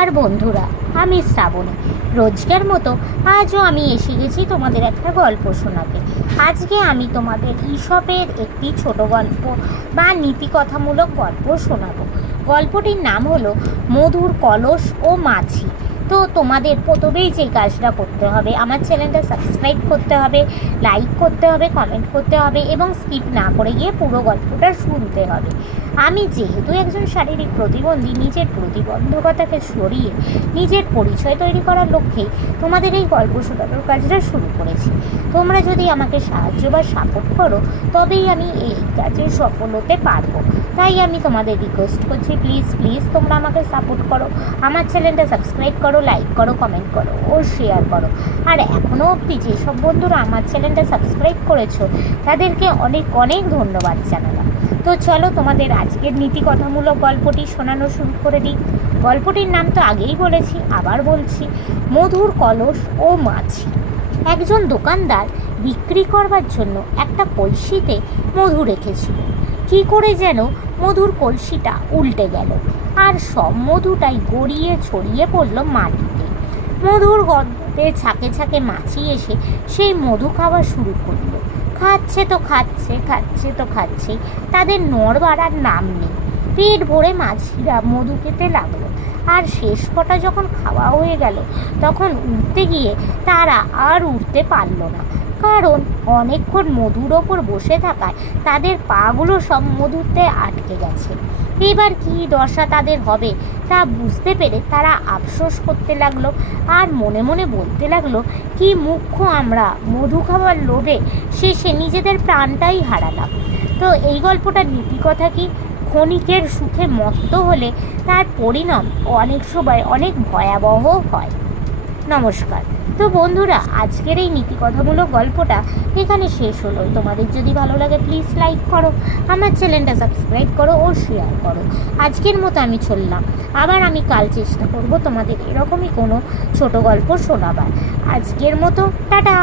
নমস্কার বন্ধুরা, আমি শ্রাবণী। রোজকার মতো আজও আমি এসে গেছি তোমাদের একটা গল্প শোনাতে। আজকে আমি তোমাদের ঈশপের একটি ছোট গল্প বা নীতিকথামূলক গল্প শোনাবো। গল্পটির নাম হলো মধুর কলস ও মাছি। তো তোমাদের প্রথমেই যে কাজটা করতে হবে, আমার চ্যানেলটা সাবস্ক্রাইব করতে হবে, লাইক করতে হবে, কমেন্ট করতে হবে এবং স্কিপ না করে গিয়ে পুরো গল্পটা শুনতে হবে। আমি যেহেতু একজন শারীরিক প্রতিবন্ধী, নিজের প্রতিবন্ধকতাকে সরিয়ে নিজের পরিচয় তৈরি করার লক্ষ্যেই তোমাদের এই গল্প শোনানোর কাজটা শুরু করেছি। তোমরা যদি আমাকে সাহায্য বা সাপোর্ট করো তবেই আমি এই কাজে সফল হতে পারবো। তাই আমি তোমাদের রিকোয়েস্ট করছি, প্লিজ তোমরা আমাকে সাপোর্ট করো, আমার চ্যানেলটা সাবস্ক্রাইব করো, লাইক করো, কমেন্ট করো ও শেয়ার করো। আর এখনও অবধি যেসব বন্ধুরা আমার চ্যানেলটা সাবস্ক্রাইব করেছো তাদেরকে অনেক অনেক ধন্যবাদ জানালাম। তো চলো তোমাদের আজকের নীতিকথামূলক গল্পটি শোনানো শুরু করে দিই। গল্পটির নাম তো আগেই বলেছি, আবার বলছি, মধুর কলস ও মাছি। একজন দোকানদার বিক্রি করবার জন্য একটা কলসিতে মধু রেখেছিল। কী করে যেন মধুর কলসিটা উল্টে গেল আর সব মধুটাই গড়িয়ে ছড়িয়ে পড়ল মাটিতে। মধুর গর্তে ছাকে ছাকে মাছি এসে সেই মধু খাওয়া শুরু করলো। খাচ্ছে তো খাচ্ছে, তাদের নড়বার নাম নেই। পেট ভরে মাছিরা মধু খেতে লাগলো। আর শেষ কটা যখন খাওয়া হয়ে গেল তখন উঠতে গিয়ে তারা আর উঠতে পারল না, কারণ অনেকক্ষণ মধুর ওপর বসে থাকায় তাদের পাগুলো সব মধুতে আটকে গেছে। এবার কী দশা তাদের হবে তা বুঝতে পেরে তারা আফসোস করতে লাগলো আর মনে মনে বলতে লাগলো, কি মুখ্য আমরা, মধু খাওয়ার লোভে শেষে নিজেদের প্রাণটাই হারালাম। তো এই গল্পটার নীতিকথা কি, ক্ষণিকের সুখে মত্ত হলে তার পরিণাম অনেক সময় অনেক ভয়াবহ হয়। নমস্কার। তো বন্ধুরা, আজকের এই নীতিকথামূলক গল্পটা এখানে শেষ হলো। তোমাদের যদি ভালো লাগে প্লিজ লাইক করো, আমার চ্যানেলটা সাবস্ক্রাইব করো ও শেয়ার করো। আজকের মতো আমি চললাম, আবার আমি কাল চেষ্টা করব তোমাদের এরকমই কোনো ছোট গল্প শোনাবার। আজকের মতো টাটা।